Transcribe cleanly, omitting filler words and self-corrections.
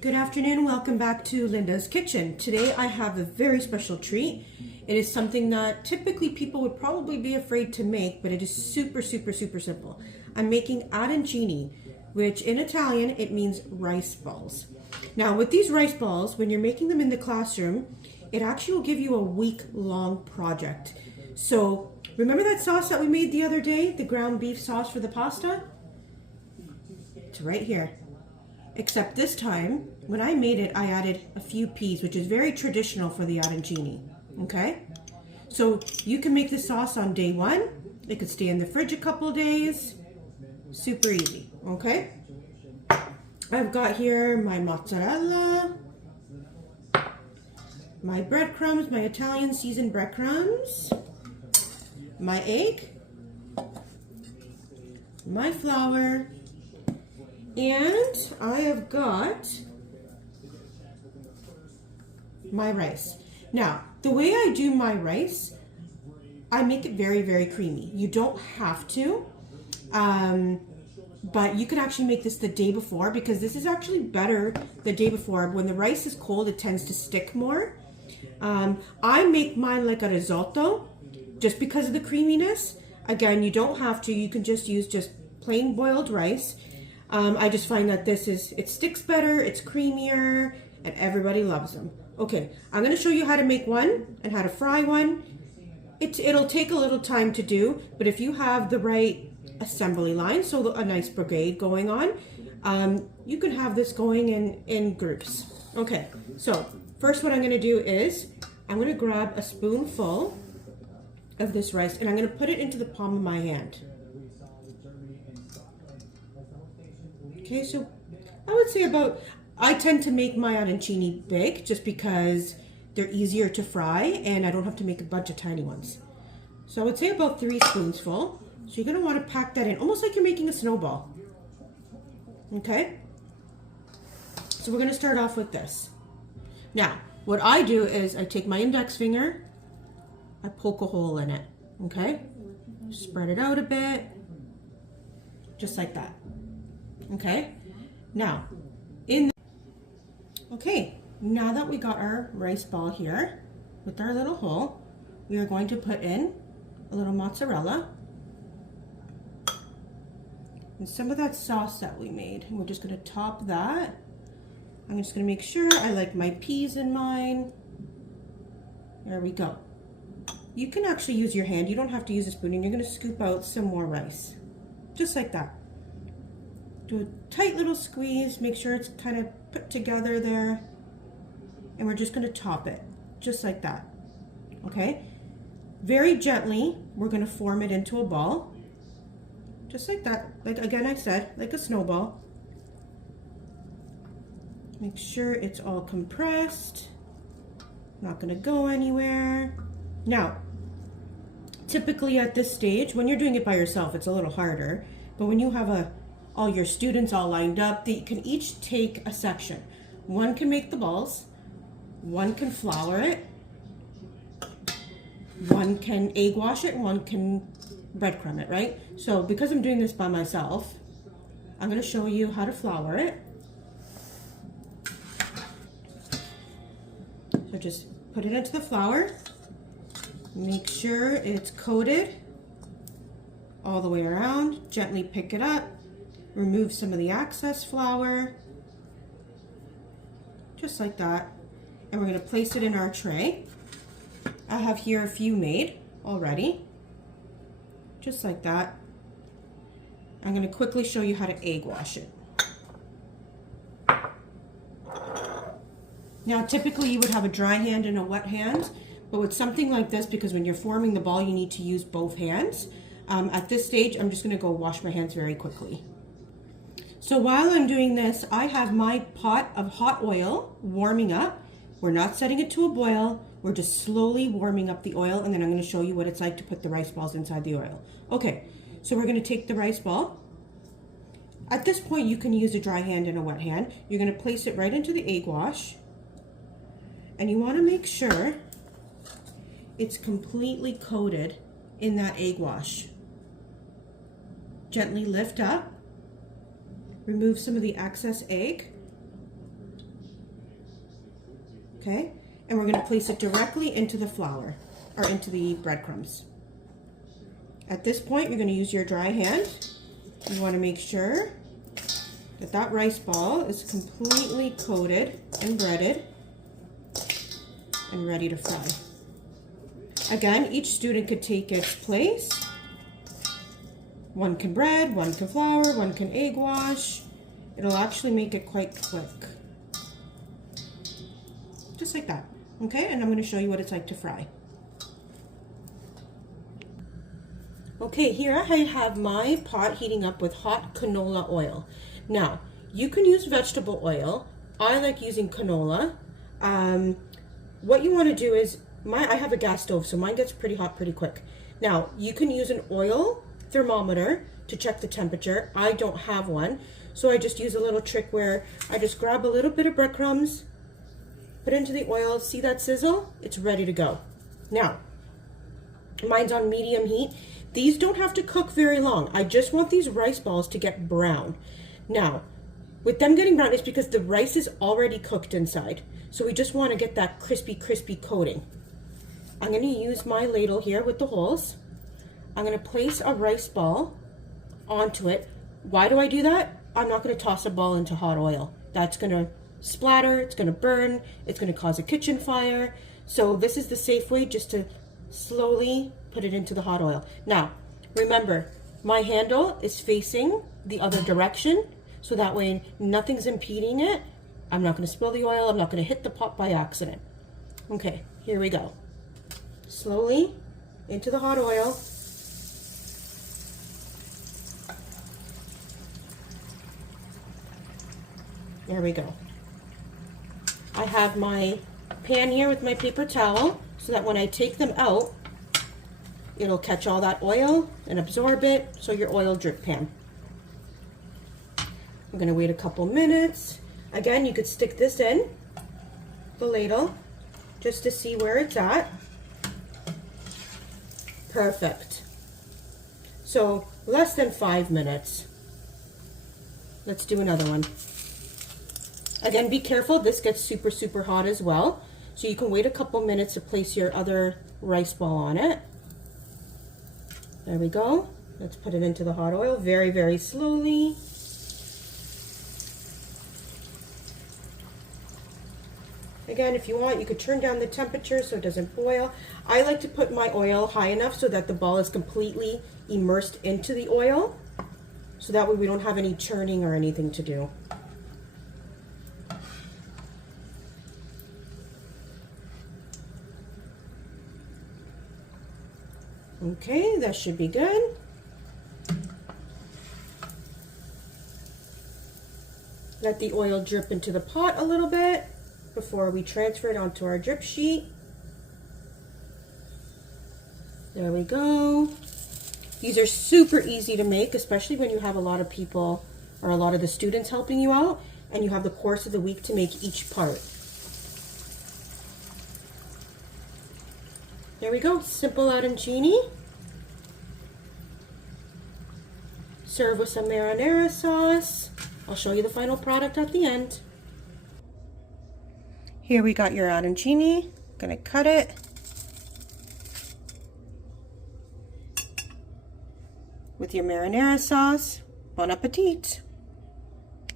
Good afternoon, welcome back to Linda's Kitchen. Today I have a very special treat. It is something that typically people would probably be afraid to make, but it is super simple. I'm making arancini, which in Italian it means rice balls. Now with these rice balls, when you're making them in the classroom, it actually will give you a week-long project. So remember that sauce that we made the other day, the ground beef sauce for the pasta? It's right here. Except this time, when I made it, I added a few peas, which is very traditional for the arancini, okay? So you can make the sauce on day one. It could stay in the fridge a couple days. Super easy, okay? I've got here my mozzarella, my breadcrumbs, my Italian seasoned breadcrumbs, my egg, my flour, and I have got my rice. Now, the way I do my rice, I make it very creamy. You don't have to, but you can actually make this the day before, because this is actually better the day before. When the rice is cold, it tends to stick more. I make mine like a risotto, just because of the creaminess. Again, you don't have to. You can just use just plain boiled rice. I just find that it sticks better, it's creamier, and everybody loves them. Okay, I'm going to show you how to make one and how to fry one. It'll take a little time to do, but if you have the right assembly line, so a nice brigade going on, you can have this going in groups. Okay, so first what I'm going to do is I'm going to grab a spoonful of this rice and I'm going to put it into the palm of my hand. Okay, so I would say I tend to make my arancini big just because they're easier to fry and I don't have to make a bunch of tiny ones. So I would say about 3 spoonsful. So you're gonna wanna pack that in, almost like you're making a snowball. Okay? So we're gonna start off with this. Now, what I do is I take my index finger, I poke a hole in it, okay? Spread it out a bit, just like that. Okay, now now that we got our rice ball here with our little hole, we are going to put in a little mozzarella and some of that sauce that we made. And we're just going to top that. I'm just going to make sure I like my peas in mine. There we go. You can actually use your hand. You don't have to use a spoon, and you're going to scoop out some more rice, just like that. Do a tight little squeeze, make sure it's kind of put together there, and we're just going to top it, just like that, okay? Very gently, we're going to form it into a ball, just like that, like again I said, like a snowball. Make sure it's all compressed, not going to go anywhere. Now, typically at this stage, when you're doing it by yourself, it's a little harder, but when you have all your students all lined up, they can each take a section. One can make the balls, one can flour it, one can egg wash it, and one can breadcrumb it, right? So because I'm doing this by myself, I'm going to show you how to flour it. So just put it into the flour, make sure it's coated all the way around, gently pick it up, remove some of the excess flour, just like that, and we're going to place it in our tray. I have here a few made already, just like that. I'm going to quickly show you how to egg wash it. Now typically you would have a dry hand and a wet hand, but with something like this, because when you're forming the ball you need to use both hands, at this stage I'm just going to go wash my hands very quickly. So while I'm doing this, I have my pot of hot oil warming up. We're not setting it to a boil. We're just slowly warming up the oil, and then I'm going to show you what it's like to put the rice balls inside the oil. Okay, so we're going to take the rice ball. At this point, you can use a dry hand and a wet hand. You're going to place it right into the egg wash, and you want to make sure it's completely coated in that egg wash. Gently lift up, remove some of the excess egg, okay? And we're gonna place it directly into the flour, or into the breadcrumbs. At this point, you're gonna use your dry hand. You wanna make sure that that rice ball is completely coated and breaded and ready to fry. Again, each student could take its place. One can bread, one can flour, one can egg wash. It'll actually make it quite quick. Just like that, okay? And I'm gonna show you what it's like to fry. Okay, here I have my pot heating up with hot canola oil. Now, you can use vegetable oil. I like using canola. What you want to do is, I have a gas stove, so mine gets pretty hot pretty quick. Now, you can use an oil thermometer to check the temperature. I don't have one, so I just use a little trick where I just grab a little bit of breadcrumbs, put it into the oil, see that sizzle? It's ready to go. Now, mine's on medium heat. These don't have to cook very long. I just want these rice balls to get brown. Now, with them getting brown, it's because the rice is already cooked inside. So we just want to get that crispy coating. I'm going to use my ladle here with the holes. I'm going to place a rice ball onto it. Why do I do that? I'm not going to toss a ball into hot oil. That's going to splatter, it's going to burn, it's going to cause a kitchen fire. So this is the safe way, just to slowly put it into the hot oil. Now, remember, my handle is facing the other direction, so that way nothing's impeding it. I'm not going to spill the oil, I'm not going to hit the pot by accident. Okay, here we go. Slowly into the hot oil. There we go. I have my pan here with my paper towel, so that when I take them out, it'll catch all that oil and absorb it, so your oil drip pan. I'm gonna wait a couple minutes. Again, you could stick this in the ladle just to see where it's at. Perfect. So less than 5 minutes. Let's do another one. Again, be careful, this gets super hot as well. So you can wait a couple minutes to place your other rice ball on it. There we go. Let's put it into the hot oil very slowly. Again, if you want, you could turn down the temperature so it doesn't boil. I like to put my oil high enough so that the ball is completely immersed into the oil, so that way we don't have any churning or anything to do. Okay, that should be good. Let the oil drip into the pot a little bit before we transfer it onto our drip sheet. There we go. These are super easy to make, especially when you have a lot of people or a lot of the students helping you out and you have the course of the week to make each part. There we go, simple arancini. Serve with some marinara sauce. I'll show you the final product at the end. Here we got your arancini. Gonna cut it. With your marinara sauce. Bon appetit.